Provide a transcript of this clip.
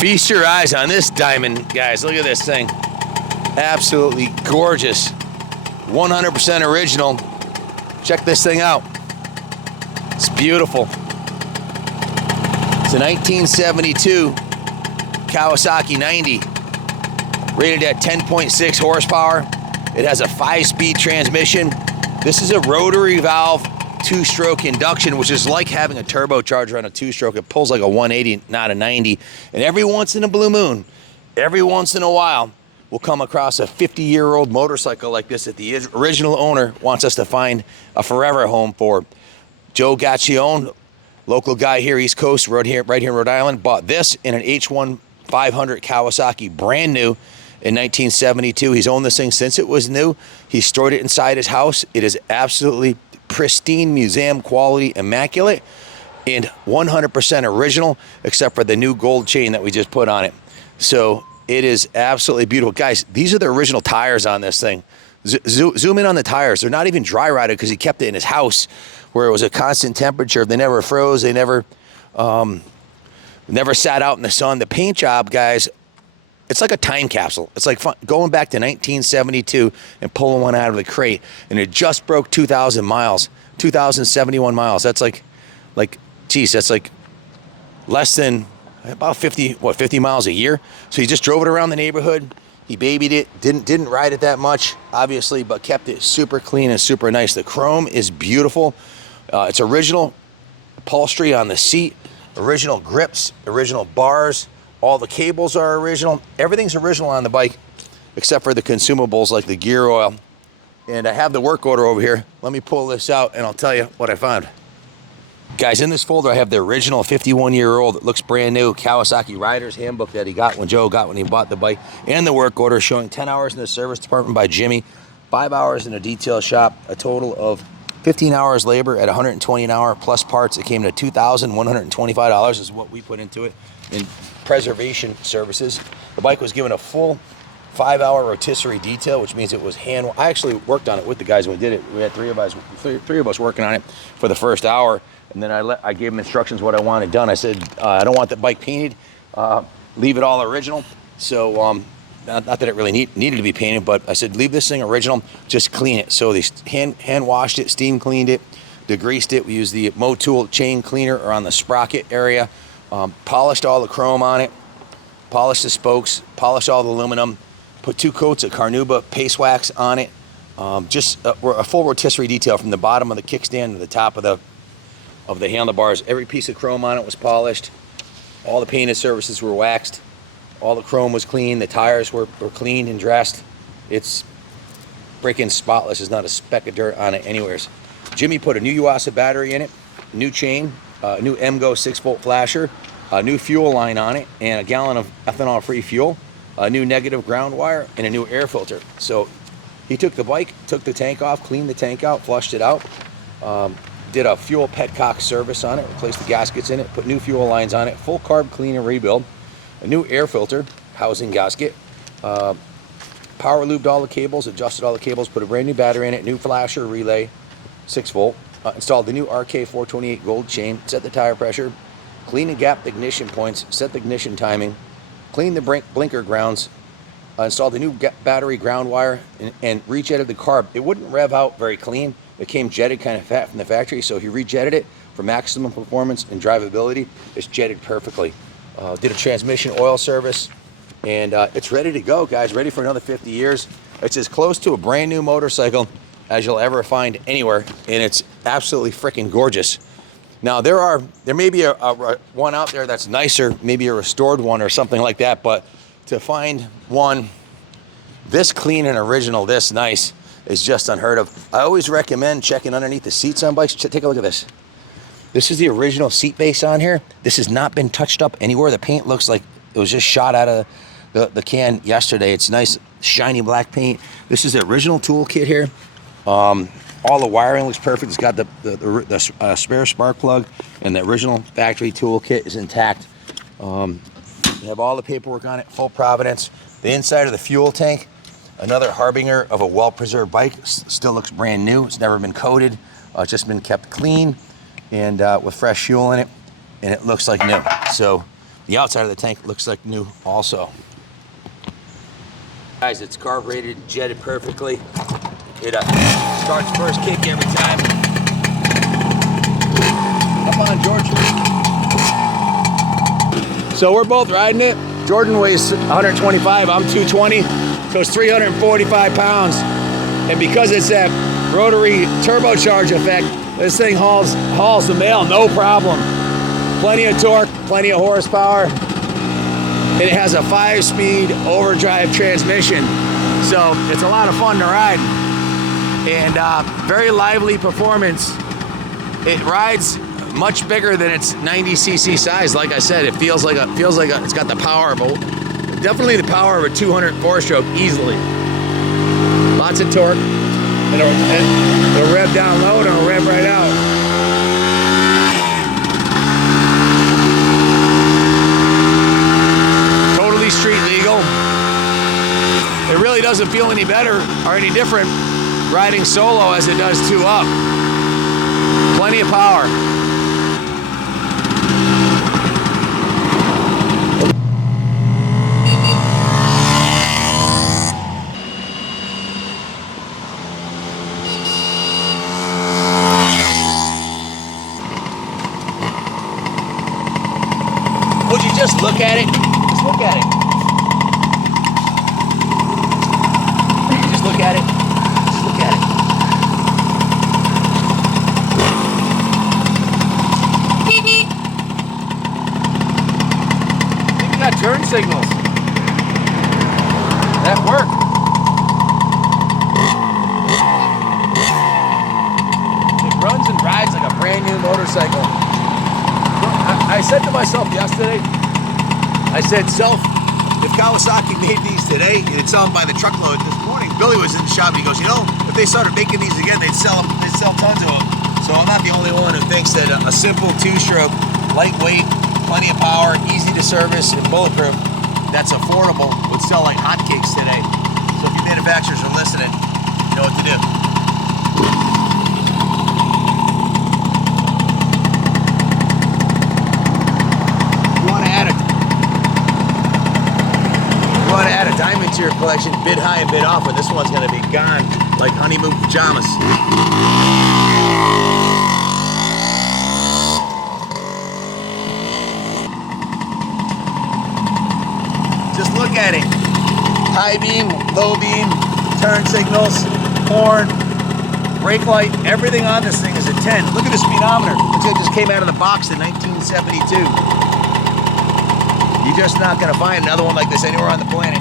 Feast your eyes on this diamond, guys. Look at this thing. Absolutely gorgeous. 100% original. Check this thing out. It's beautiful. It's a 1972 Kawasaki 90, rated at 10.6 horsepower. It has a 5-speed transmission. This is a rotary valve 2-stroke induction, which is like having a turbocharger on a 2-stroke. It pulls like a 180, not a 90. And every once in a blue moon, every once in a while, we'll come across a 50-year-old motorcycle like this that the original owner wants us to find a forever home for. Joe Gaccione, local guy here, East Coast, right here in Rhode Island, bought this in an H1 500 Kawasaki, brand new, in 1972. He's owned this thing since it was new. He stored it inside his house. It is absolutely pristine, museum quality, immaculate, and 100% original, except for the new gold chain that we just put on it. So it is absolutely beautiful. Guys, these are the original tires on this thing. Zoom in on the tires. They're not even dry rotted because he kept it in his house where it was a constant temperature. They never froze. They never sat out in the sun. The paint job, guys, it's like a time capsule. It's like fun, going back to 1972 and pulling one out of the crate, and it just broke 2,000 miles, 2,071 miles. That's like, geez, that's like less than about 50 miles a year. So he just drove it around the neighborhood. He babied it, didn't ride it that much, obviously, but kept it super clean and super nice. The chrome is beautiful. It's original upholstery on the seat, original grips, original bars. All the cables are original. Everything's original on the bike, except for the consumables like the gear oil. And I have the work order over here. Let me pull this out and I'll tell you what I found. Guys, in this folder, I have the original 51-year-old, it looks brand new, Kawasaki Rider's Handbook that he got when Joe got when he bought the bike, and the work order showing 10 hours in the service department by Jimmy, 5 hours in a detail shop, a total of 15 hours labor at $120 an hour plus parts. It came to $2,125 is what we put into it in preservation services. The bike was given a full 5-hour rotisserie detail, which means it was hand. I actually worked on it with the guys when we did it. We had three of us working on it for the first hour, and then I gave them instructions what I wanted done. I said I don't want the bike painted, leave it all original. So not that it really needed to be painted, but I said leave this thing original, just clean it. So they hand washed it, steam cleaned it, degreased it. We used the Motul chain cleaner around the sprocket area, polished all the chrome on it, polished the spokes, polished all the aluminum, put 2 coats of Carnauba paste wax on it. Just a full rotisserie detail from the bottom of the kickstand to the top of the handlebars. Every piece of chrome on it was polished. All the painted surfaces were waxed. All the chrome was clean. The tires were cleaned and dressed. It's freaking spotless. There's not a speck of dirt on it anywheres. Jimmy put a new Yuasa battery in it, new chain, new MGO 6-volt flasher, a new fuel line on it, and a gallon of ethanol-free fuel, a new negative ground wire, and a new air filter. So he took the bike, took the tank off, cleaned the tank out, flushed it out, did a fuel petcock service on it, replaced the gaskets in it, put new fuel lines on it, full carb clean and rebuild, a new air filter, housing gasket, power lubed all the cables, adjusted all the cables, put a brand new battery in it, new flasher, relay, 6-volt, installed the new RK428 gold chain, set the tire pressure, cleaned and gapped the ignition points, set the ignition timing, cleaned the blinker grounds, installed the new battery ground wire, and rejetted the carb. It wouldn't rev out very clean. It came jetted kind of fat from the factory, so he rejetted it for maximum performance and drivability. It's jetted perfectly. Did a transmission oil service, and it's ready to go, guys. Ready for another 50 years. It's as close to a brand new motorcycle as you'll ever find anywhere, and it's absolutely freaking gorgeous. Now there may be a one out there that's nicer, maybe a restored one or something like that, but to find one this clean and original, this nice, is just unheard of. I always recommend checking underneath the seats on bikes. Take a look at this. This is the original seat base on here. This has not been touched up anywhere. The paint looks like it was just shot out of the can yesterday. It's nice, shiny black paint. This is the original tool kit here. All the wiring looks perfect. It's got the spare spark plug, and the original factory tool kit is intact. We have all the paperwork on it, full provenance. The inside of the fuel tank, another harbinger of a well-preserved bike, still looks brand new. It's never been coated. It's just been kept clean and with fresh fuel in it, and it looks like new. So The outside of the tank looks like new also. Guys, it's carbureted, jetted perfectly. It starts first kick every time. Come on, George. So we're both riding it. Jordan weighs 125, I'm 220, so it's 345 pounds. And because it's that rotary turbocharge effect, this thing hauls the mail, no problem. Plenty of torque, plenty of horsepower. And it has a 5-speed overdrive transmission. So it's a lot of fun to ride. And very lively performance. It rides much bigger than its 90cc size. Like I said, it feels like it's got the power of definitely the power of a 200 4-stroke easily. Lots of torque. It'll rev down low and it'll rev right out. Totally street legal. It really doesn't feel any better or any different riding solo as it does 2 up. Plenty of power. Would you just look at it? Just look at it. Just look at it. Just look at it. You got turn signals. That worked. It runs and rides like a brand new motorcycle. I said to myself yesterday, I said, if Kawasaki made these today, it'd sell them by the truckload. This morning, Billy was in the shop and he goes, you know, if they started making these again, they'd sell tons of them. So I'm not the only one who thinks that a simple 2-stroke, lightweight, plenty of power, easy to service, and bulletproof, that's affordable, would sell like hotcakes today. So if you manufacturers are listening, you know what to do. Diamond to your collection, bid high and bid off, but this one's going to be gone like honeymoon pajamas. Just look at it. High beam, low beam, turn signals, horn, brake light, everything on this thing is a 10. Look at the speedometer. Looks like it just came out of the box in 1972. You're just not going to find another one like this anywhere on the planet.